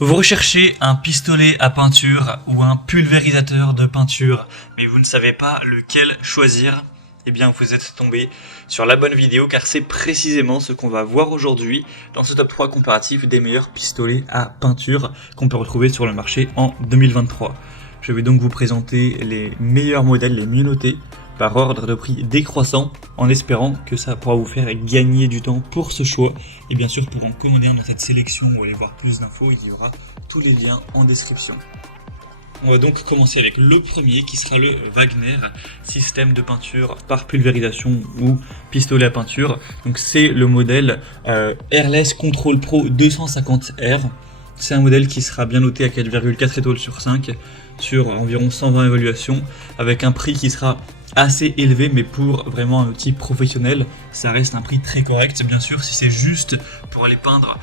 Vous recherchez un pistolet à peinture ou un pulvérisateur de peinture, mais vous ne savez pas lequel choisir? Eh bien, vous êtes tombé sur la bonne vidéo car c'est précisément ce qu'on va voir aujourd'hui dans ce top 3 comparatif des meilleurs pistolets à peinture qu'on peut retrouver sur le marché en 2023. Je vais donc vous présenter les meilleurs modèles, les mieux notés, par ordre de prix décroissant, en espérant que ça pourra vous faire gagner du temps pour ce choix. Et bien sûr, pour en commander un dans cette sélection ou aller voir plus d'infos, il y aura tous les liens en description. On va donc commencer avec le premier qui sera le Wagner, système de peinture par pulvérisation ou pistolet à peinture. Donc c'est le modèle Airless Control Pro 250R. C'est un modèle qui sera bien noté à 4,4 étoiles sur 5 sur environ 120 évaluations, avec un prix qui sera assez élevé, mais pour vraiment un outil professionnel, ça reste un prix très correct. Bien sûr, si c'est juste pour aller peindre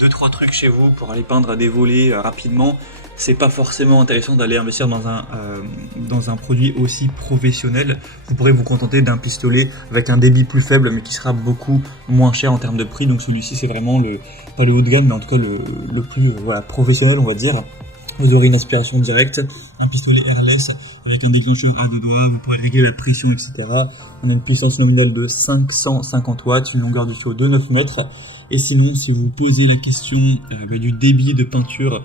2-3 trucs chez vous, pour aller peindre des volets rapidement, c'est pas forcément intéressant d'aller investir dans un produit aussi professionnel. Vous pourrez vous contenter d'un pistolet avec un débit plus faible, mais qui sera beaucoup moins cher en termes de prix. Donc celui-ci, c'est vraiment pas le haut de gamme, mais en tout cas le plus professionnel, on va dire. Vous aurez une aspiration directe, un pistolet airless avec un déclencheur à deux doigts, vous pourrez régler la pression, etc. On a une puissance nominale de 550 watts, une longueur de tuyau de 9 mètres. Et sinon, si vous posez la question du débit de peinture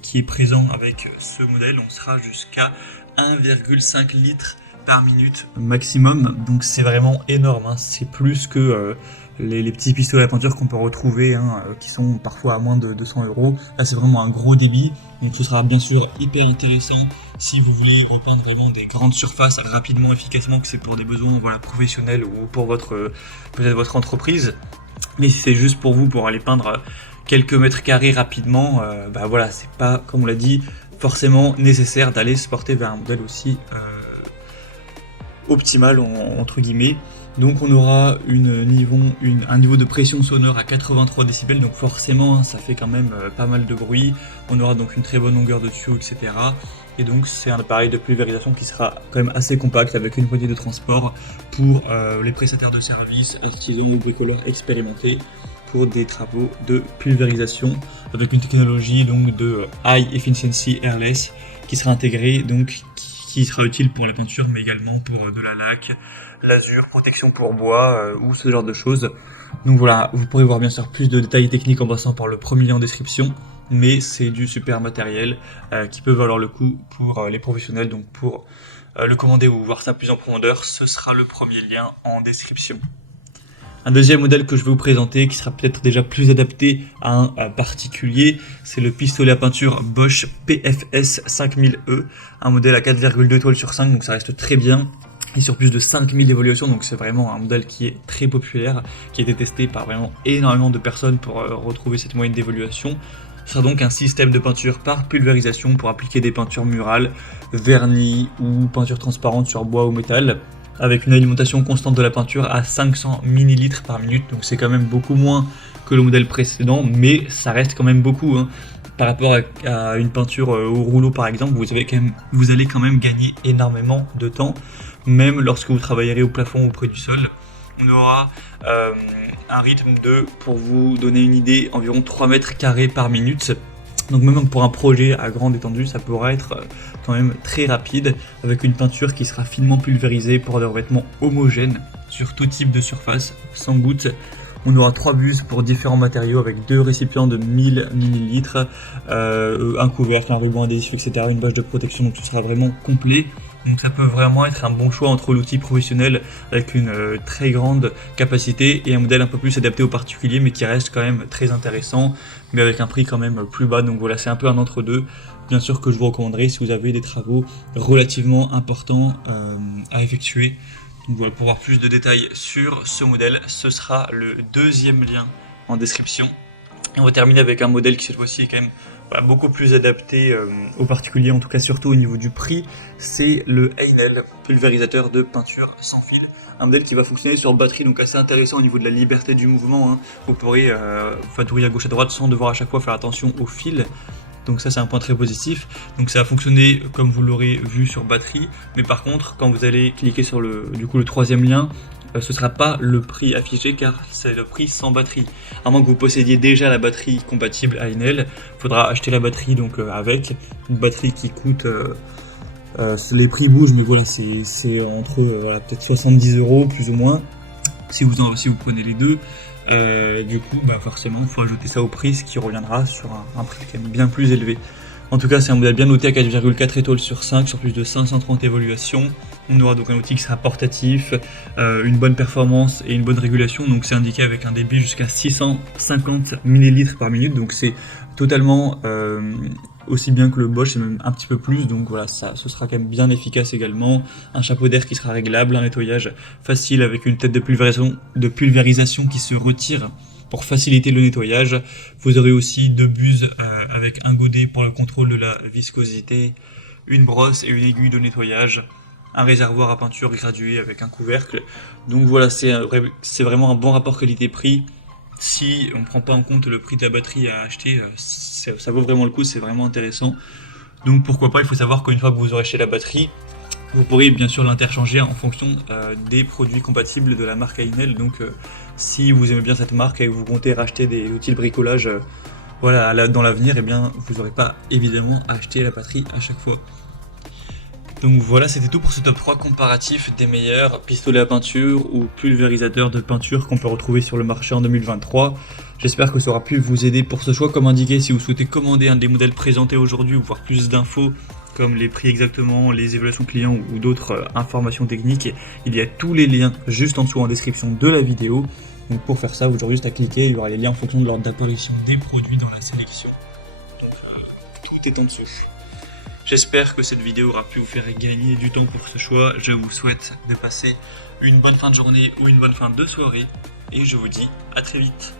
qui est présent avec ce modèle, on sera jusqu'à 1,5 litres par minute maximum. Donc c'est vraiment énorme, hein. C'est plus que les petits pistolets à peinture qu'on peut retrouver, qui sont parfois à moins de 200 €. Là, c'est vraiment un gros débit, et ce sera bien sûr hyper intéressant si vous voulez repeindre vraiment des grandes surfaces rapidement, efficacement, que c'est pour des besoins professionnels ou pour peut-être votre entreprise. Mais si c'est juste pour vous, pour aller peindre quelques mètres carrés rapidement, c'est pas, comme on l'a dit, forcément nécessaire d'aller se porter vers un modèle aussi optimal entre guillemets. Donc on aura un niveau de pression sonore à 83 décibels, donc forcément ça fait quand même pas mal de bruit. On aura donc une très bonne longueur de tuyau, etc. Et donc c'est un appareil de pulvérisation qui sera quand même assez compact, avec une poignée de transport pour les prestataires de services, artisans ou bricoleurs expérimentés pour des travaux de pulvérisation, avec une technologie donc de High Efficiency Airless qui sera intégrée, donc qui sera utile pour la peinture, mais également pour de la laque, l'azur, protection pour bois ou ce genre de choses. Donc voilà, vous pourrez voir bien sûr plus de détails techniques en passant par le premier lien en description, mais c'est du super matériel qui peut valoir le coup pour les professionnels. Donc pour le commander ou voir ça plus en profondeur, ce sera le premier lien en description. Un deuxième modèle que je vais vous présenter, qui sera peut-être déjà plus adapté à un particulier, c'est le pistolet à peinture Bosch PFS 5000E, un modèle à 4,2 étoiles sur 5, donc ça reste très bien, et sur plus de 5000 évaluations, donc c'est vraiment un modèle qui est très populaire, qui a été testé par vraiment énormément de personnes pour retrouver cette moyenne d'évaluation. Ce sera donc un système de peinture par pulvérisation pour appliquer des peintures murales, vernis ou peintures transparentes sur bois ou métal, avec une alimentation constante de la peinture à 500 ml par minute, donc c'est quand même beaucoup moins que le modèle précédent, mais ça reste quand même beaucoup, hein. Par rapport à une peinture au rouleau par exemple, vous allez quand même gagner énormément de temps, même lorsque vous travaillerez au plafond ou près du sol. On aura un rythme de, pour vous donner une idée, environ 3 mètres carrés par minute. Donc même pour un projet à grande étendue, ça pourra être quand même très rapide, avec une peinture qui sera finement pulvérisée pour des revêtements homogènes sur tout type de surface, sans gouttes. On aura 3 buses pour différents matériaux, avec 2 récipients de 1000 ml, un couvercle, un ruban adhésif, etc., une bâche de protection, donc ce sera vraiment complet. Donc ça peut vraiment être un bon choix entre l'outil professionnel avec une très grande capacité et un modèle un peu plus adapté aux particuliers, mais qui reste quand même très intéressant, mais avec un prix quand même plus bas. Donc voilà, c'est un peu un entre-deux. Bien sûr que je vous recommanderais si vous avez des travaux relativement importants à effectuer. Donc voilà, pour voir plus de détails sur ce modèle, ce sera le deuxième lien en description. Et on va terminer avec un modèle qui cette fois-ci est quand même beaucoup plus adapté aux particuliers, en tout cas surtout au niveau du prix. C'est le Heinel, pulvérisateur de peinture sans fil. Un modèle qui va fonctionner sur batterie, donc assez intéressant au niveau de la liberté du mouvement, hein. Vous pourrez fatouiller à gauche à droite sans devoir à chaque fois faire attention au fil. Donc ça c'est un point très positif. Donc ça va fonctionner comme vous l'aurez vu sur batterie, mais par contre quand vous allez cliquer sur le troisième lien, ce ne sera pas le prix affiché car c'est le prix sans batterie. À moins que vous possédiez déjà la batterie compatible à Enel, il faudra acheter la batterie donc avec une batterie qui coûte... les prix bougent, mais voilà, c'est entre voilà, peut-être 70 € plus ou moins si vous prenez les deux. Du coup, bah forcément, il faut ajouter ça au prix, ce qui reviendra sur un prix quand même bien plus élevé. En tout cas, c'est un modèle bien noté à 4,4 étoiles sur 5, sur plus de 530 évaluations. On aura donc un outil qui sera portatif, une bonne performance et une bonne régulation. Donc c'est indiqué avec un débit jusqu'à 650 ml par minute. Donc c'est totalement aussi bien que le Bosch, et même un petit peu plus. Donc voilà, ce sera quand même bien efficace également. Un chapeau d'air qui sera réglable, un nettoyage facile avec une tête de pulvérisation qui se retire pour faciliter le nettoyage. Vous aurez aussi 2 buses avec un godet pour le contrôle de la viscosité, une brosse et une aiguille de nettoyage, un réservoir à peinture gradué avec un couvercle. Donc voilà, c'est vraiment un bon rapport qualité-prix. Si on ne prend pas en compte le prix de la batterie à acheter, ça vaut vraiment le coup, c'est vraiment intéressant. Donc pourquoi pas, il faut savoir qu'une fois que vous aurez acheté la batterie, vous pourrez bien sûr l'interchanger en fonction des produits compatibles de la marque Enel. Donc si vous aimez bien cette marque et que vous comptez racheter des outils de bricolage voilà, dans l'avenir, eh bien vous n'aurez pas évidemment à acheter la batterie à chaque fois. Donc voilà, c'était tout pour ce top 3 comparatif des meilleurs pistolets à peinture ou pulvérisateurs de peinture qu'on peut retrouver sur le marché en 2023. J'espère que ça aura pu vous aider pour ce choix. Comme indiqué, si vous souhaitez commander un des modèles présentés aujourd'hui ou voir plus d'infos comme les prix exactement, les évaluations clients ou d'autres informations techniques, il y a tous les liens juste en dessous en description de la vidéo. Donc pour faire ça, vous aurez juste à cliquer, il y aura les liens en fonction de l'ordre d'apparition des produits dans la sélection. Donc tout est en dessous. J'espère que cette vidéo aura pu vous faire gagner du temps pour ce choix. Je vous souhaite de passer une bonne fin de journée ou une bonne fin de soirée. Et je vous dis à très vite.